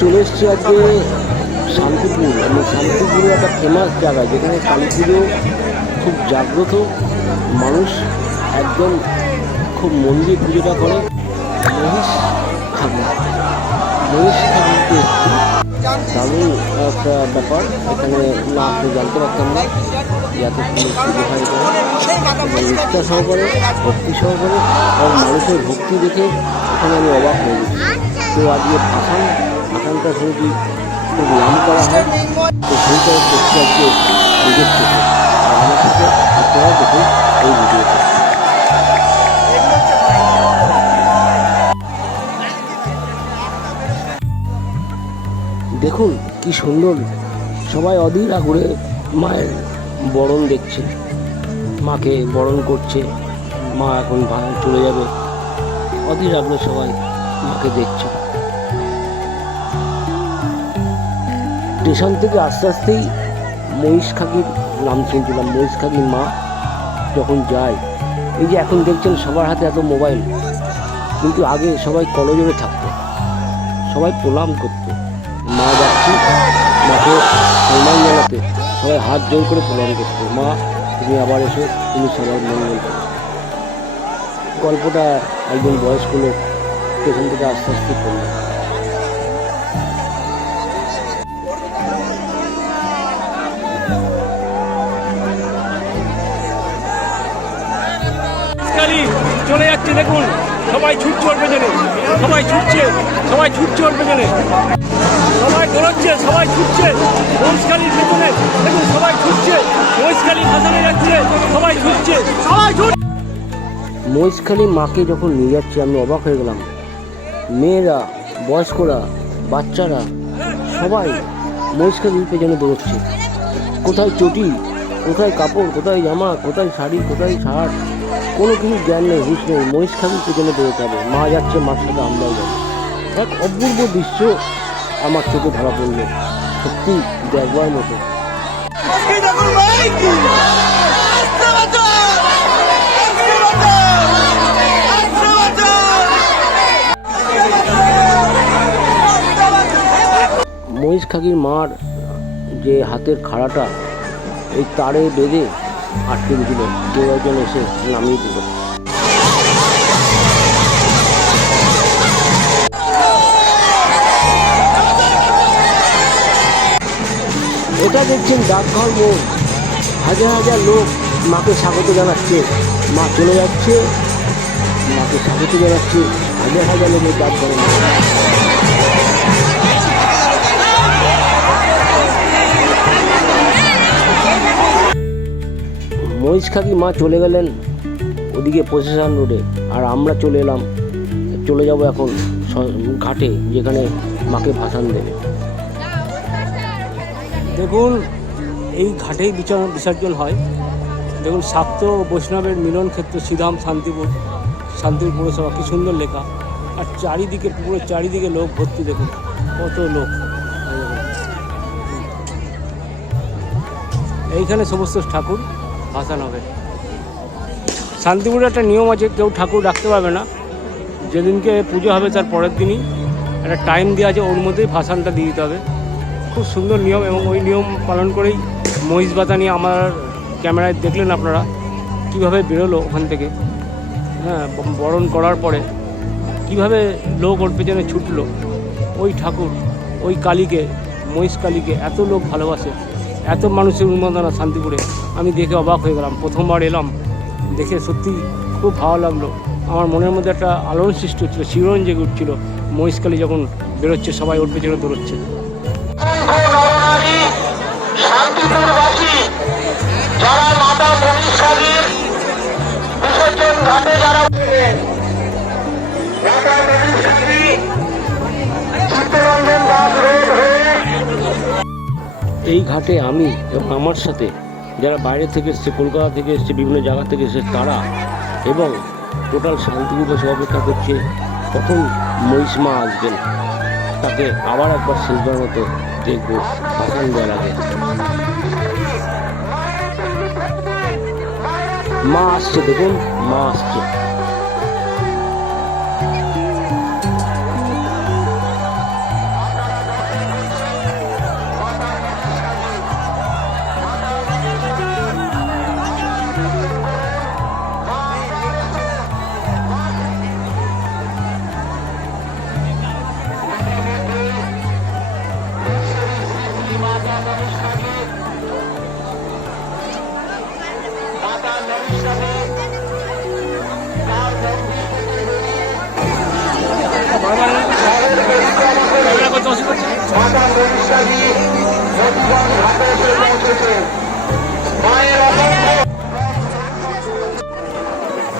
চলে এসছি আজকে শান্তিপুর মানে শান্তিপুরে একটা ফেমাস জায়গা, যেখানে কালী খুব জাগ্রত মানুষ একদম খুব মন দিয়ে পুজোটা করে, মহিষ ঠাকুর। মহিষ ঠাকুরকে দারুণ একটা ব্যাপার, এখানে না আপনি জানতে পারতাম না যে এত সুন্দর পুজো হয় নিষ্ঠা সহকারে, ভক্তি সহকারে, এবং মানুষের ভক্তি দেখে এখানে আমি অবাক হয়ে গেছি। তো আজকে ভাষণ ভাষণটা শুনেছি খুব নাম করা হয়, তো সেইটা দেখছি আজকে নিজের চোখে আর আমার আপনারা দেখুন এই ভিডিওতে। দেখুন কি সুন্দর, সবাই অধীর আগ্রহে মায়ের বরণ দেখছে। মাকে বরণ করছে, মা এখন চলে যাবে। অধীর আগ্রহে সবাই মাকে দেখছে। স্টেশন থেকে আস্তে আস্তেই মহিষ খাকির নাম শুনছিলাম, মহিষ খাকির মা যখন যায়, এই যে এখন দেখছেন সবার হাতে এত মোবাইল, কিন্তু আগে সবাই কলজোরে থাকতো, সবাই প্রণাম করতো, মা যাচ্ছি, মাকে সম্মান জানাতে, সবাই হাত জোর করে প্রণাম করতো, মা তুমি আবার এসো, তুমি সবার মঙ্গল গল্পটা একজন বয়স্ক লোক স্টেশন থেকে আস্তে আস্তে করল সবাই ছুটছে ওর পেছনে। সবাই ছুটছে সবাই ছুটছে ওর পেছনে। সবাই দৌড়চ্ছে, সবাই ছুটছে। মহিষকালীর পেছনে, দেখুন, সবাই ছুটছে। মহিষকালী ভাসানে যাচ্ছে সবাই ছুটছে। সবাই ছুট মহিষখালী মাকে যখন নিয়ে যাচ্ছে, আমি অবাক হয়ে গেলাম। মেয়েরা, বয়স্করা, বাচ্চারা সবাই মহিষখালীর পেছনে দৌড়চ্ছে। কোথায় চটি, কোথায় কাপড়, কোথায় জামা, কোথায় শাড়ি, কোথায় শার্ট? কোনো কিছু জ্ঞান নেই হুশ নেই। মহিষ মহিষখালীর পেছনে দৌড়তে হবে মা যাচ্ছে মার সাথে আমরাও যাব। এক অপূর্ব দৃশ্য আমার চোখে ধরা পড়ল। সত্যি দেখবার মতো। মহিষ খাকির মার যে হাতের খাড়াটা এই তারে বেঁধে আটকে দিয়েছিল। কেউ একজন এসে নামিয়ে দিল। এটা দেখছেন ডাকঘর মোড়। হাজার হাজার লোক মাকে স্বাগত জানাচ্ছে। মা চলে যাচ্ছে। মাকে স্বাগত জানাচ্ছে। হাজার হাজার লোকের ডাকঘরে মোড়। মহিষখাকি মা চলে গেলেন ওদিকে প্রসেশন রোডে। আর আমরা চলে এলাম, চলে যাব এখন ঘাটে, যেখানে মাকে ভাসান দেবে। দেখুন, এই ঘাটেই বিচার- বিসর্জন হয়। দেখুন, শাক্ত বৈষ্ণবের মিলন ক্ষেত্র, শ্রীধাম, শান্তিপুর শান্তিপুর পৌরসভা, কি সুন্দর লেখা। আর চারিদিকে, পুরো চারিদিকে লোক ভর্তি, দেখুন, কত লোক। এইখানে সমস্ত ঠাকুর। ভাসান হবে শান্তিপুরে একটা নিয়ম আছে, কেউ ঠাকুর রাখতে পারবে না। যেদিনকে পুজো হবে তার পরের দিনই। একটা টাইম দেওয়া আছে, ওর মধ্যেই ভাসানটা দিয়ে দিতে হবে। খুব সুন্দর নিয়ম এবং ওই নিয়ম পালন করেই মহিষ বাতা নিয়ে আমার ক্যামেরায় দেখলেন আপনারা, কীভাবে বেরোলো ওখান থেকে। হ্যাঁ বরণ করার পরে কীভাবে লোক ওর পেছনে ছুটলো। ওই ঠাকুর, ওই কালীকে, মহিষ কালীকে এত লোক ভালোবাসে। এত মানুষের উন্মাদনা শান্তিপুরে। আমি দেখে অবাক হয়ে গেলাম। প্রথমবার এলাম। দেখে সত্যি খুব ভালো লাগল। আমার মনের মধ্যে একটা আলোড়ন সৃষ্টি হচ্ছিল শিরণ জেগে উঠছিল। মহিষকালী যখন বেরোচ্ছে, সবাই ওর পেছনে দৌড়চ্ছে। শান্তিপুরবাসী যারা এই ঘাটে আমি এবং আমার সাথে যারা বাইরে থেকে এসছে, কলকাতা থেকে এসছে, বিভিন্ন জায়গা থেকে এসছে, তারা এবং টোটাল শান্তিপুর বসে অপেক্ষা করছে কখন মহিষমা আসবেন। তাকে আবার একবার শেষবার মতো দেখব, ভাষণ দেওয়ার আগে। মা আসছে, দেখুন, মা আসছে।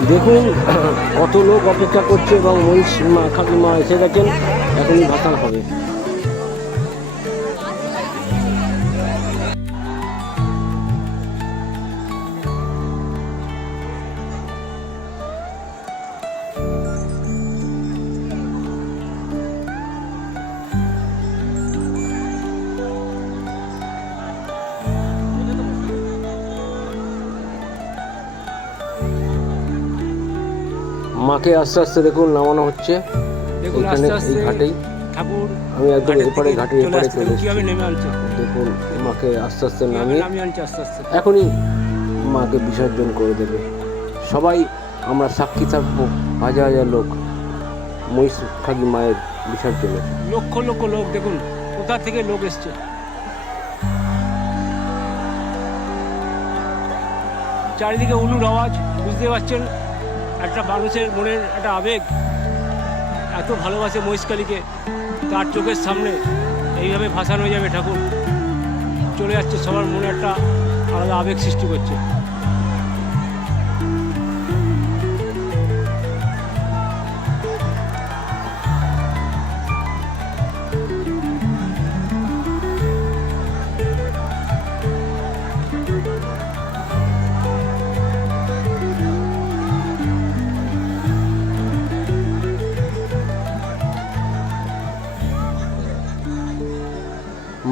দেখুন কত লোক অপেক্ষা করছে এবং মহিষ মা কাকিমা এসে গেছেন এখনই ভাসান হবে। মাকে আস্তে আস্তে দেখুন নামানো হচ্ছে। দেখুন এখানে এই ঘাটেই। আমি একদম এপারে ঘাটের এপারে চলে দেখুন মাকে আস্তে আস্তে নামিয়ে। এখনই মাকে বিসর্জন করে দেবে। সবাই আমরা সাক্ষী থাকব হাজার হাজার লোক। মহিষ খাগি মায়ের বিসর্জনে। লক্ষ লক্ষ লোক দেখুন কোথা থেকে লোক এসছে? চারিদিকে উলুর আওয়াজ বুঝতে পারছেন? একটা মানুষের মনের একটা আবেগ, এত ভালোবাসে মহিষকালীকে তার চোখের সামনে এইভাবে ভাসানো হয়ে যাবে ঠাকুর। চলে যাচ্ছে সবার মনে একটা আলাদা আবেগ সৃষ্টি করছে।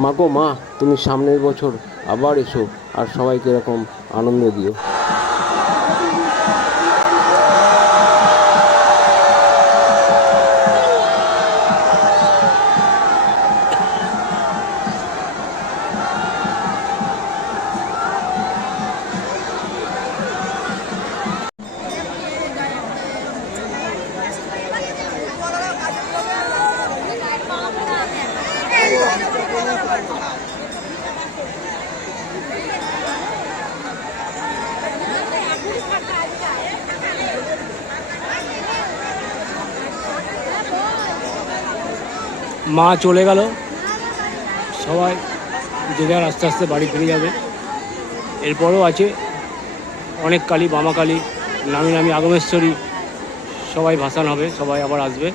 মা গো মা তুমি সামনের বছর আবার এসো আর সবাইকে এরকম আনন্দ দিও। মা চলে গেল। সবাই যে যার আস্তে আস্তে বাড়ি ফিরে যাবে। এরপরও আছে অনেক কালী, বামা কালী, নামি নামি আগমেশ্বরী। সবাই ভাসান হবে, সবাই আবার আসবে।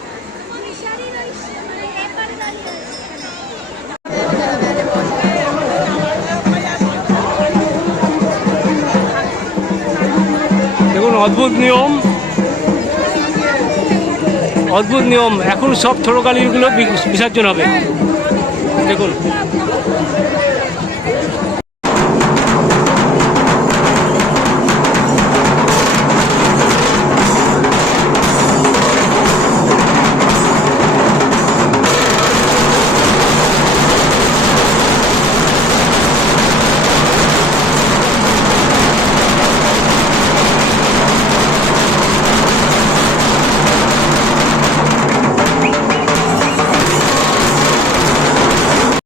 দেখুন অদ্ভুত নিয়ম। অদ্ভুত নিয়ম। এখন সব ছোটো কালীগুলো বিসর্জন হবে। দেখুন।